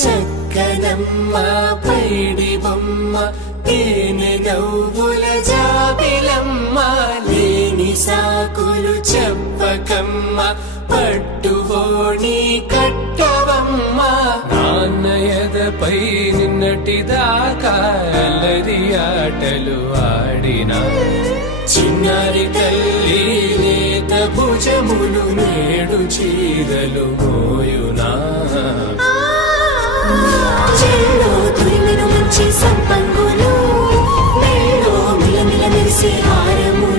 చక్కనమ్మ పైడి బొమ్మ తేనె నవ్వుల జాబిలమ్మ లేని సాకులు చెప్పకమ్మ పట్టువోణి కట్టవమ్మ నాన్నయదపై నిన్నటిదాకా అల్లరి ఆటలు ఆడినా చిన్నారి తల్లి లేత భుజములు నేడు చీరలు మోయునా చెల్లో తురిమిన మంచి సంపంగులు మెల్లో మిలమిల మెరిసే హారములు